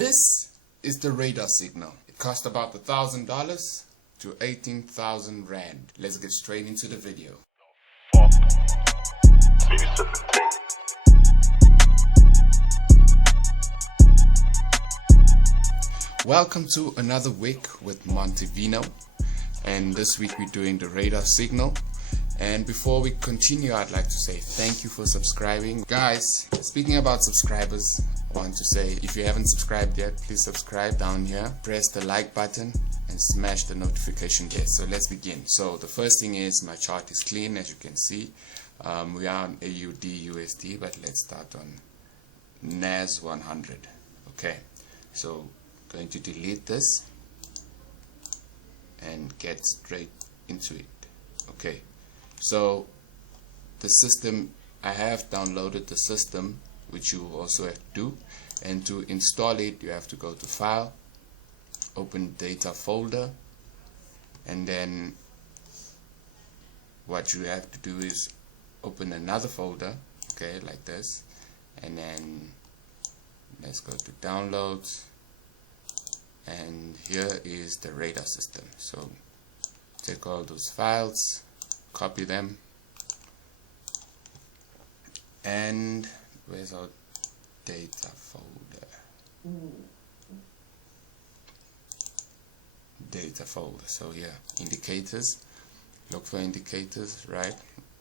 This is the radar signal. It cost about $1,000 to 18,000 Rand. Let's get straight into the video. Welcome to another week with Montevino, and this week we're doing the radar signal. And before we continue, I'd like to say thank you for subscribing. Guys, speaking about subscribers, I want to say if you haven't subscribed yet, please subscribe down here. Press the like button and smash the notification bell. So let's begin. So the first thing is my chart is clean, as you can see. We are on AUD USD, but let's start on NAS 100. Okay, so going to delete this and get straight into it. Okay, so the system, I have downloaded the system, which you also have to do, and to install it you have to go to File, open Data folder, and then what you have to do is open another folder, okay, like this, and then let's go to Downloads, and here is the radar system. So take all those files, copy them, and where's our data folder? Data folder. So here, indicators, look for indicators, right?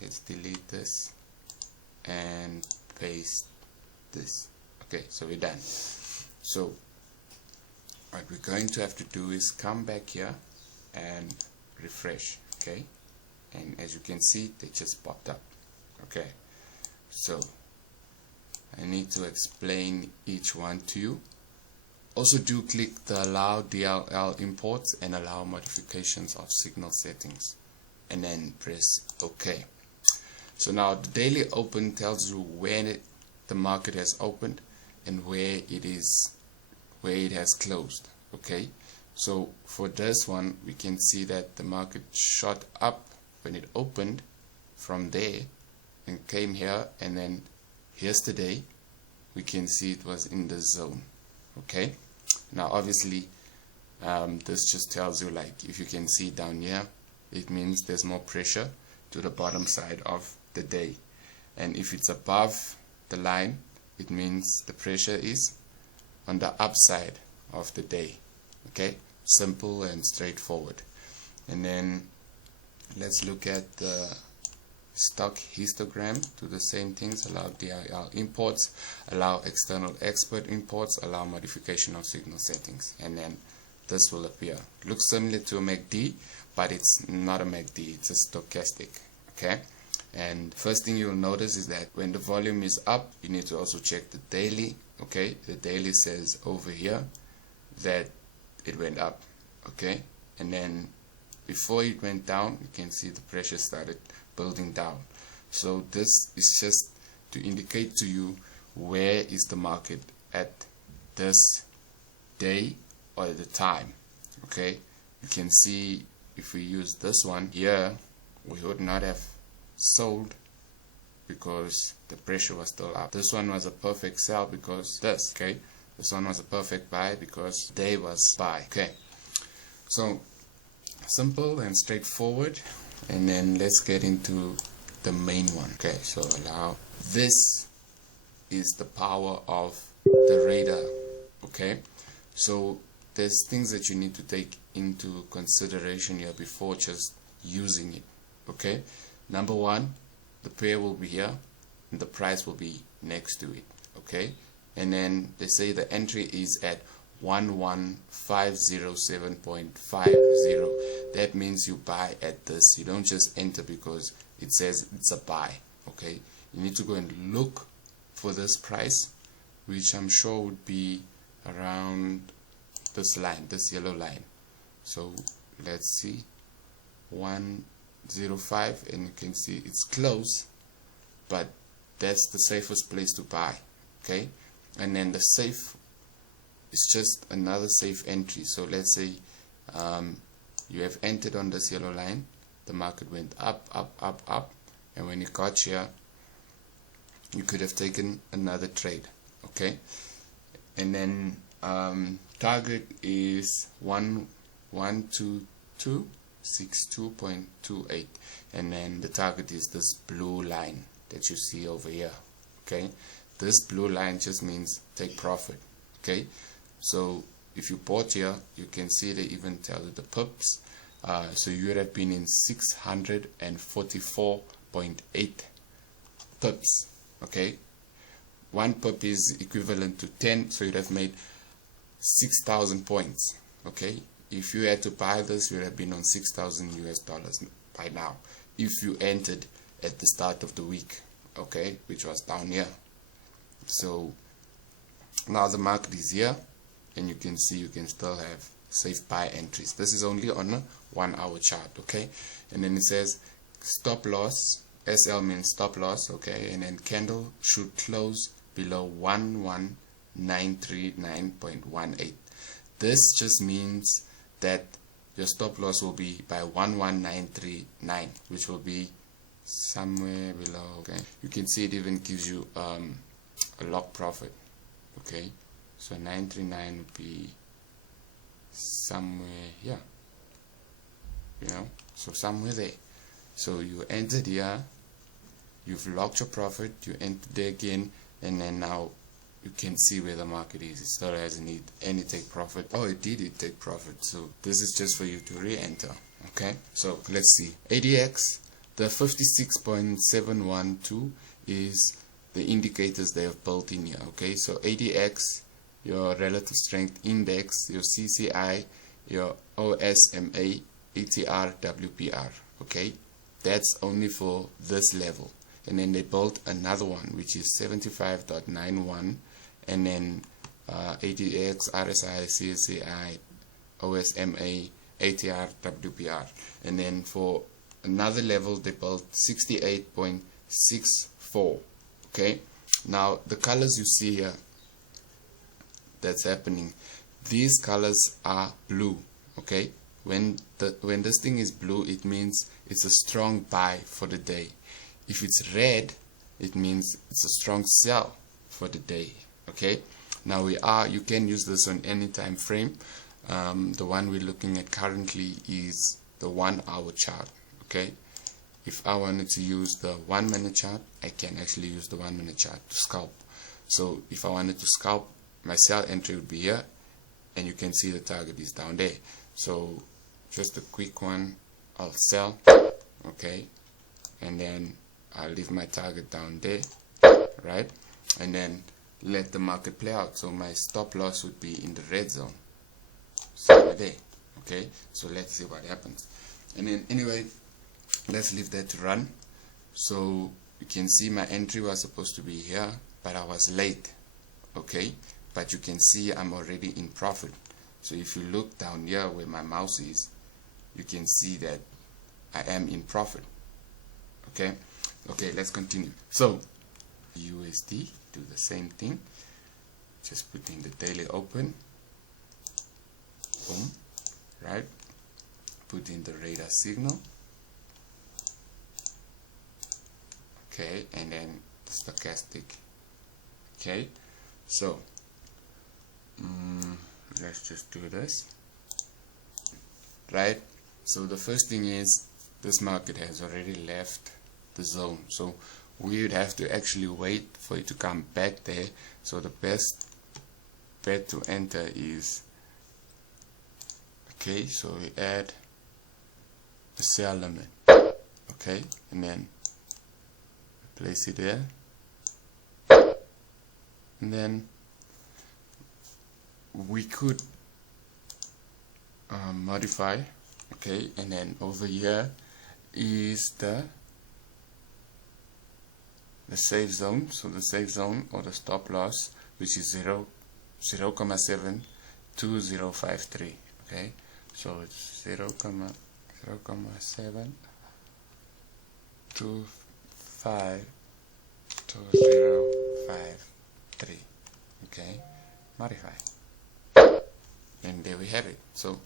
Let's delete this and paste this. Okay, so we're done. So what we're going to have to do is come back here and refresh. Okay, and as you can see, they just popped up. Okay, so I need to explain each one to you. Also do click the allow DLL imports and allow modifications of signal settings, and then press OK. So now the daily open tells you when the market has opened and where it has closed. Okay, so for this one we can see that the market shot up when it opened from there and came here, and then yesterday we can see it was in the zone. Okay, now obviously this just tells you, like, if you can see down here, it means there's more pressure to the bottom side of the day, and if it's above the line, it means the pressure is on the upside of the day. Okay, simple and straightforward. And then let's look at the stock histogram. Do the same things. Allow DIL imports, allow external expert imports, allow modification of signal settings, and then this will appear. Looks similar to a MACD, but it's not a MACD, it's a stochastic. Okay, and first thing you'll notice is that when the volume is up, you need to also check the daily. Okay, the daily says over here that it went up. Okay, and then before it went down, you can see the pressure started building down. So this is just to indicate to you where is the market at this day or the time. Okay, you can see if we use this one here, we would not have sold because the pressure was still up. This one was a perfect sell because this. Okay, this one was a perfect buy because day was buy. Okay, so simple and straightforward. And then let's get into the main one. Okay, so allow. This is the power of the radar. Okay, so there's things that you need to take into consideration here before just using it. Okay, number one, the pair will be here and the price will be next to it. Okay, and then they say the entry is at 11507.50. That means you buy at this. You don't just enter because it says it's a buy. Okay, you need to go and look for this price, which I'm sure would be around this line, this yellow line. So let's see, 105, and you can see it's close, but that's the safest place to buy. Okay, and then the safe is just another safe entry. So let's say you have entered on this yellow line, the market went up, and when you got here, you could have taken another trade. Okay, and then target is 122.62.28, and then the target is this blue line that you see over here. Okay, this blue line just means take profit. Okay, so if you bought here, you can see they even tell you the pips. So you would have been in 644.8 pips. Okay, one pip is equivalent to 10, so you'd have made 6,000 points. Okay, if you had to buy this, you would have been on $6,000 US by now if you entered at the start of the week, okay, which was down here. So now the market is here, and you can see you can still have safe buy entries. This is only on a 1 hour chart, okay, and then it says stop loss. SL means stop loss, okay, and then candle should close below 11,939.18. This just means that your stop loss will be by 11,939, which will be somewhere below. Okay, you can see it even gives you a lock profit. Okay, so 939 would be somewhere here, you know, so somewhere there. So you entered here, you've locked your profit, you entered there again, and then now you can see where the market is. It still hasn't need any take profit. Oh, it did take profit. So this is just for you to re-enter. Okay, so let's see. ADX, the 56.712 is the indicators they have built in here. Okay, so ADX, your relative strength index, your CCI, your OSMA, ATR, WPR. Okay, that's only for this level. And then they built another one which is 75.91, and then ADX, RSI, CSCI, OSMA, ATR, WPR. And then for another level they built 68.64. okay, now the colors you see here that's happening, these colors are blue. Okay, when this thing is blue, it means it's a strong buy for the day. If it's red, it means it's a strong sell for the day. Okay, now you can use this on any time frame. The one we're looking at currently is the 1 hour chart. Okay, if I wanted to use the 1 minute chart, I can actually use the 1 minute chart to scalp. So if I wanted to scalp, my sell entry would be here, and you can see the target is down there. So just a quick one, I'll sell. Okay, and then I'll leave my target down there, right, and then let the market play out. So my stop loss would be in the red zone, so there. Okay, so let's see what happens. And then anyway, let's leave that to run. So you can see my entry was supposed to be here, but I was late. Okay, but you can see I'm already in profit. So if you look down here where my mouse is, you can see that I am in profit. Okay, let's continue. So USD, do the same thing. Just put in the daily open. Boom. Right. Put in the radar signal. Okay, and then the stochastic. Okay, so let's just do this. Right. So the first thing is this market has already left the zone, so we would have to actually wait for it to come back there. So the best bet to enter is, okay, so we add the sell limit. Okay, and then place it there, and then we could modify. Okay, and then over here is the safe zone. So the safe zone or the stop loss, which is 0.72053. Okay, so it's 0.7252053. Okay, modify, and there we have it. So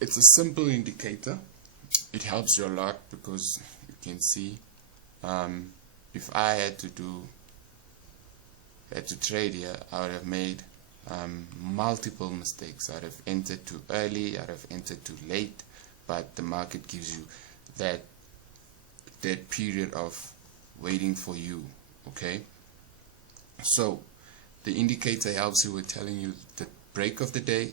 it's a simple indicator. It helps you a lot because you can see, if I had to trade here, I would have made multiple mistakes. I'd have entered too early, I'd have entered too late, but the market gives you that period of waiting for you. Okay, so the indicator helps you with telling you the break of the day.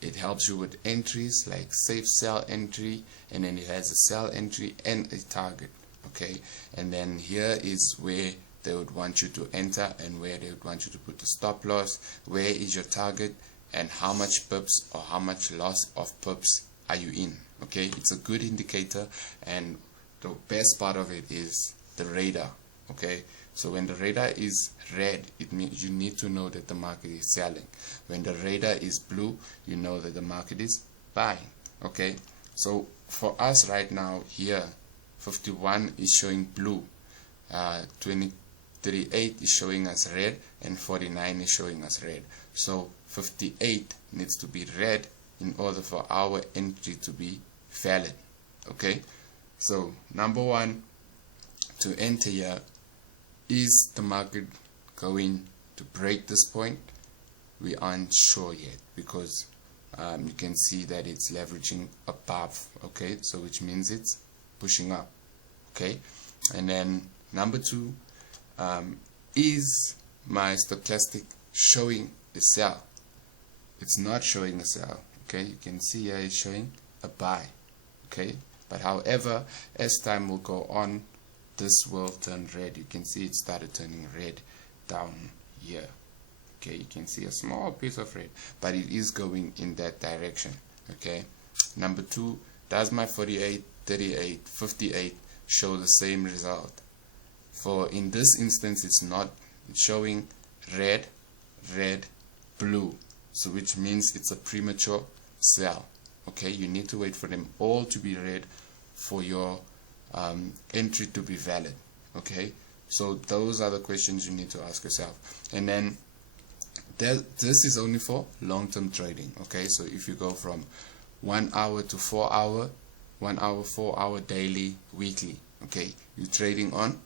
It helps you with entries like safe sell entry, and then it has a sell entry and a target. Okay, and then here is where they would want you to enter and where they would want you to put the stop loss, where is your target, and how much pips or how much loss of pips are you in. Okay, it's a good indicator, and the best part of it is the radar. Okay, so when the radar is red, it means you need to know that the market is selling. When the radar is blue, you know that the market is buying. Okay, so for us right now here, 51 is showing blue, 38 is showing us red, and 49 is showing us red. So 58 needs to be red in order for our entry to be valid. Okay, so number one, to enter here, is the market going to break this point? We aren't sure yet, because you can see that it's leveraging above. Okay, so which means it's pushing up. Okay, and then number two, is my stochastic showing a sell? It's not showing a sell. Okay, you can see here it's showing a buy. Okay, but however, as time will go on, this will turn red. You can see it started turning red down here. Okay, you can see a small piece of red, but it is going in that direction. Okay, number two, does my 48, 38, 58 show the same result? For in this instance, it's not. It's showing red, red, blue, so which means it's a premature sell. Okay, you need to wait for them all to be red for your entry to be valid. Okay, so those are the questions you need to ask yourself. And then this is only for long-term trading. Okay, so if you go from 1 hour to 4 hour, 1 hour, 4 hour, daily, weekly, okay, you're trading on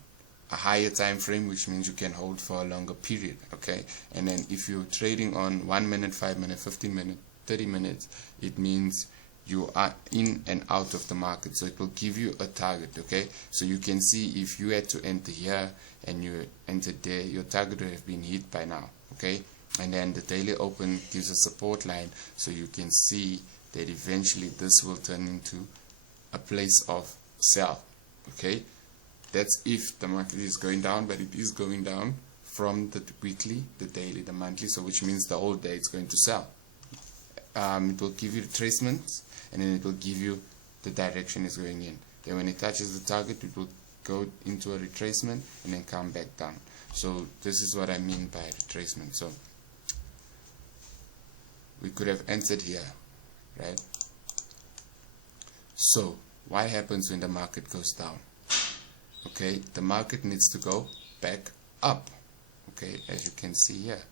a higher time frame, which means you can hold for a longer period. Okay, and then if you're trading on 1 minute, 5 minute, 15 minute, 30 minutes, it means you are in and out of the market, so it will give you a target. Okay, so you can see if you had to enter here and you entered there, your target would have been hit by now. Okay, and then the daily open gives a support line, so you can see that eventually this will turn into a place of sell. Okay, that's if the market is going down, but it is going down from the weekly, the daily, the monthly, so which means the whole day it's going to sell. It will give you retracements, and then it will give you the direction it's going in. Then when it touches the target, it will go into a retracement and then come back down. So this is what I mean by retracement. So we could have entered here, right? So what happens when the market goes down? Okay, the market needs to go back up. Okay, as you can see here.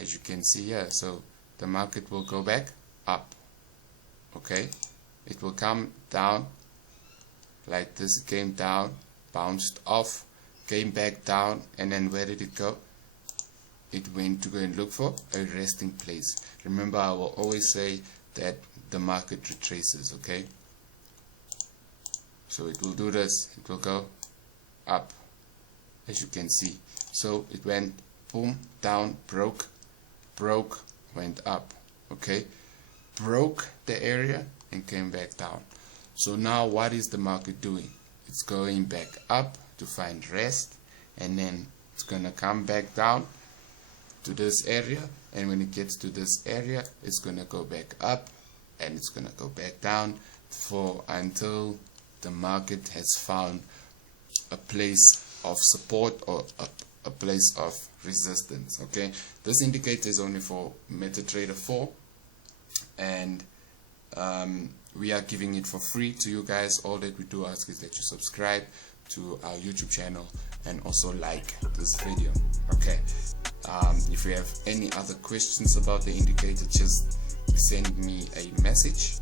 As you can see here, so the market will go back up. Okay, it will come down like this. It came down, bounced off, came back down, and then where did it go? It went to go and look for a resting place. Remember, I will always say that the market retraces. Okay, so it will do this. It will go up, as you can see. So it went boom, down, broke, went up. Okay, broke the area and came back down. So now what is the market doing? It's going back up to find rest, and then it's gonna come back down to this area, and when it gets to this area, it's gonna go back up and it's gonna go back down until the market has found a place of support or a place of resistance. Okay, this indicator is only for MetaTrader 4, and we are giving it for free to you guys. All that we do ask is that you subscribe to our YouTube channel and also like this video. Okay, if you have any other questions about the indicator, just send me a message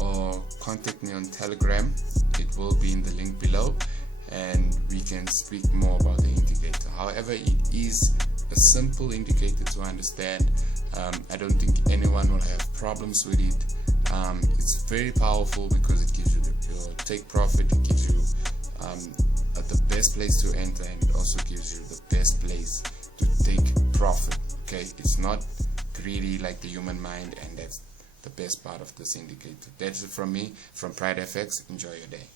or contact me on Telegram. It will be in the link below, and we can speak more about the indicator. However, it is a simple indicator to understand. I don't think anyone will have problems with it. It's very powerful because it gives you your take profit, it gives you the best place to enter, and it also gives you the best place to take profit. Okay, it's not greedy like the human mind, and that's the best part of this indicator. That's it from me, from Pride FX. Enjoy your day.